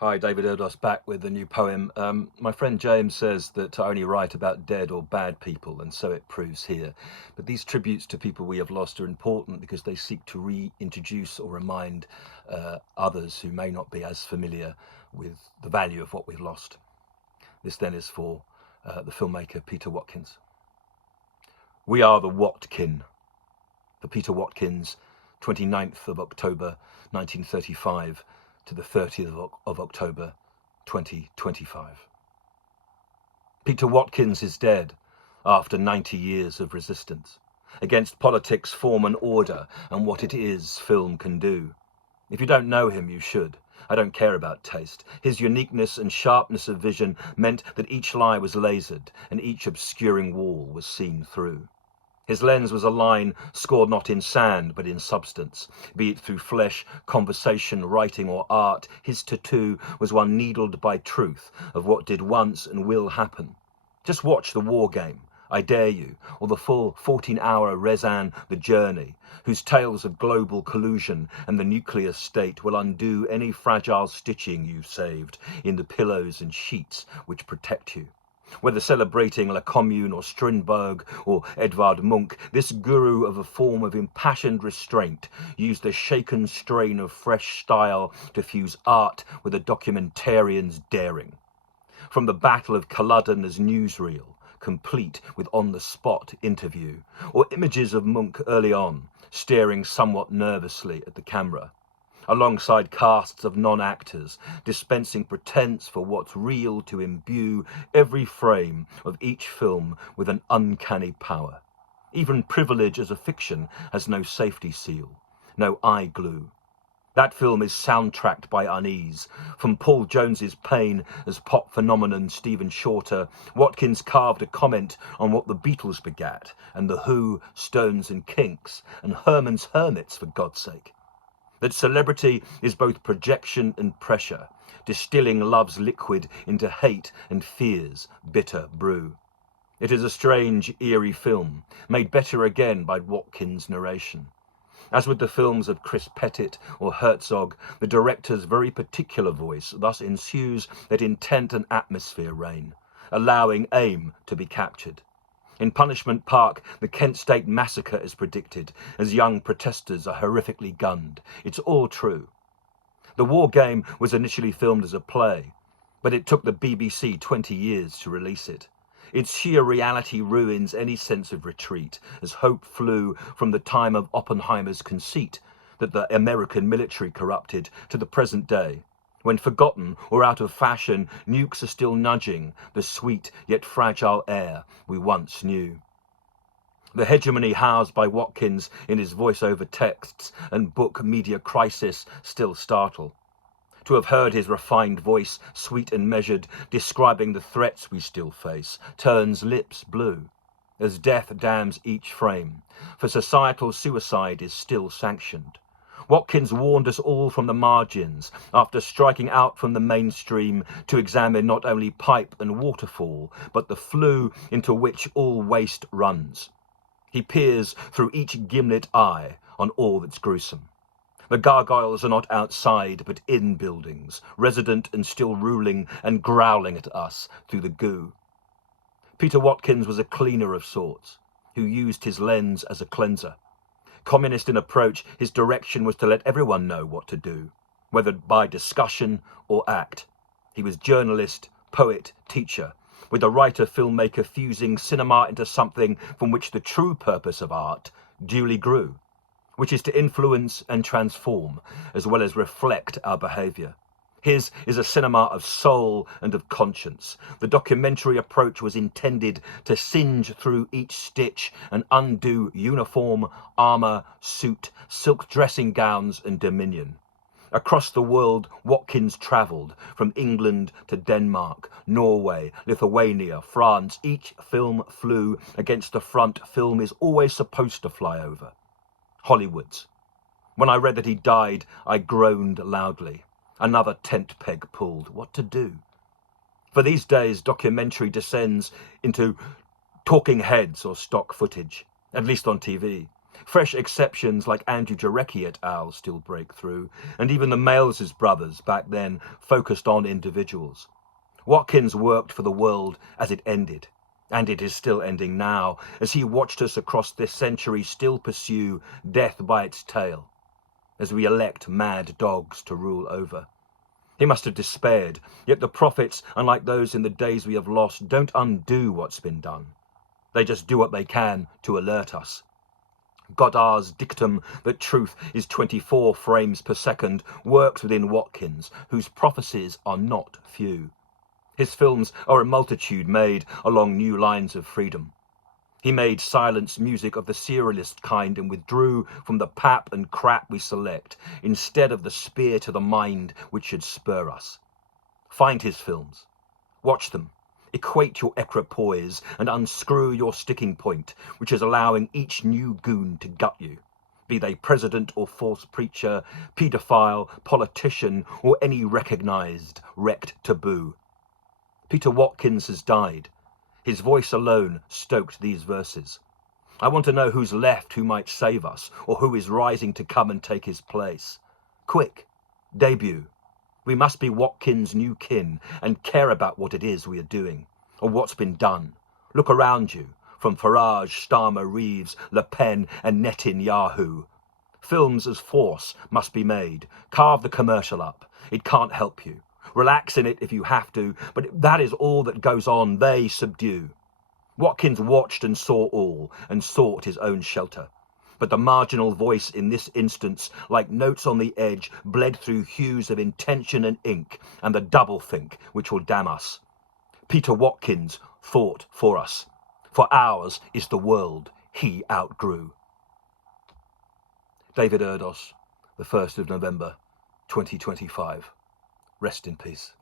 Hi, David Erdos back with a new poem. My friend James says that I only write about dead or bad people, and so it proves here. But these tributes to people we have lost are important because they seek to reintroduce or remind others who may not be as familiar with the value of what we've lost. This then is for the filmmaker Peter Watkins. We are the WAT-KIN. For Peter Watkins, 29th of October 1935 to the 30th of October 2025. Peter Watkins is dead after 90 years of resistance against politics, form and order, and what it is film can do. If you don't know him, you should. I don't care about taste. His uniqueness and sharpness of vision meant that each lie was lasered and each obscuring wall was seen through. His lens was a line scored not in sand, but in substance. Be it through flesh, conversation, writing or art, his tattoo was one needled by truth of what did once and will happen. Just watch The War Game, I Dare You, or the full 14-hour Rezan The Journey, whose tales of global collusion and the nuclear state will undo any fragile stitching you've saved in the pillows and sheets which protect you. Whether celebrating La Commune or Strindberg or Edvard Munch, this guru of a form of impassioned restraint used a shaken strain of fresh style to fuse art with a documentarian's daring. From the Battle of Culloden as newsreel, complete with on-the-spot interview, or images of Munch early on, staring somewhat nervously at the camera, alongside casts of non-actors, dispensing pretense for what's real to imbue every frame of each film with an uncanny power. Even privilege as a fiction has no safety seal, no eye glue. That film is soundtracked by unease. From Paul Jones's pain as pop phenomenon Stephen Shorter, Watkins carved a comment on what the Beatles begat, and The Who, Stones and Kinks, and Herman's Hermits, for God's sake. That celebrity is both projection and pressure, distilling love's liquid into hate and fear's bitter brew. It is a strange, eerie film, made better again by Watkins' narration. As with the films of Chris Pettit or Herzog, the director's very particular voice thus ensues that intent and atmosphere reign, allowing aim to be captured. In Punishment Park, the Kent State Massacre is predicted as young protesters are horrifically gunned. It's all true. The War Game was initially filmed as a play, but it took the BBC 20 years to release it. Its sheer reality ruins any sense of retreat, as hope flew from the time of Oppenheimer's conceit that the American military corrupted to the present day, when forgotten or out of fashion, nukes are still nudging the sweet yet fragile air we once knew. The hegemony housed by Watkins in his voice-over texts and book Media Crisis still startle. To have heard his refined voice, sweet and measured, describing the threats we still face, turns lips blue, as death damns each frame, for societal suicide is still sanctioned. Watkins warned us all from the margins, after striking out from the mainstream to examine not only pipe and waterfall, but the flue into which all waste runs. He peers through each gimlet eye on all that's gruesome. The gargoyles are not outside, but in buildings, resident and still ruling and growling at us through the goo. Peter Watkins was a cleaner of sorts, who used his lens as a cleanser. Communist in approach, his direction was to let everyone know what to do, whether by discussion or act. He was journalist, poet, teacher, with a writer-filmmaker fusing cinema into something from which the true purpose of art duly grew, which is to influence and transform, as well as reflect our behaviour. His is a cinema of soul and of conscience. The documentary approach was intended to singe through each stitch and undo uniform, armour, suit, silk dressing gowns and dominion. Across the world, Watkins travelled, from England to Denmark, Norway, Lithuania, France. Each film flew against the front film is always supposed to fly over. Hollywood's. When I read that he died, I groaned loudly. Another tent peg pulled. What to do? For these days, documentary descends into talking heads or stock footage, at least on TV. Fresh exceptions like Andrew Jarecki et al. Still break through, and even the Males's brothers back then focused on individuals. Watkins worked for the world as it ended, and it is still ending now, as he watched us across this century still pursue death by its tail, as we elect mad dogs to rule over. He must have despaired, yet the prophets, unlike those in the days we have lost, don't undo what's been done. They just do what they can to alert us. Godard's dictum that truth is 24 frames per second works within Watkins, whose prophecies are not few. His films are a multitude made along new lines of freedom. He made silence music of the serialist kind and withdrew from the pap and crap we select, instead of the spear to the mind which should spur us. Find his films. Watch them. Equate your equipoise and unscrew your sticking point, which is allowing each new goon to gut you, be they president or false preacher, paedophile, politician, or any recognized wrecked taboo. Peter Watkins has died. His voice alone stoked these verses. I want to know who's left who might save us, or who is rising to come and take his place. Quick, debut. We must be Watkins' new kin and care about what it is we are doing, or what's been done. Look around you, from Farage, Starmer, Reeves, Le Pen and Netanyahu. Films as force must be made. Carve the commercial up. It can't help you. Relax in it if you have to, but that is all that goes on. They subdue. Watkins watched and saw all, and sought his own shelter. But the marginal voice in this instance, like notes on the edge, bled through hues of intention and ink, and the doublethink which will damn us. Peter Watkins thought for us. For ours is the world he outgrew. David Erdos, the 1st of November, 2025. Rest in peace.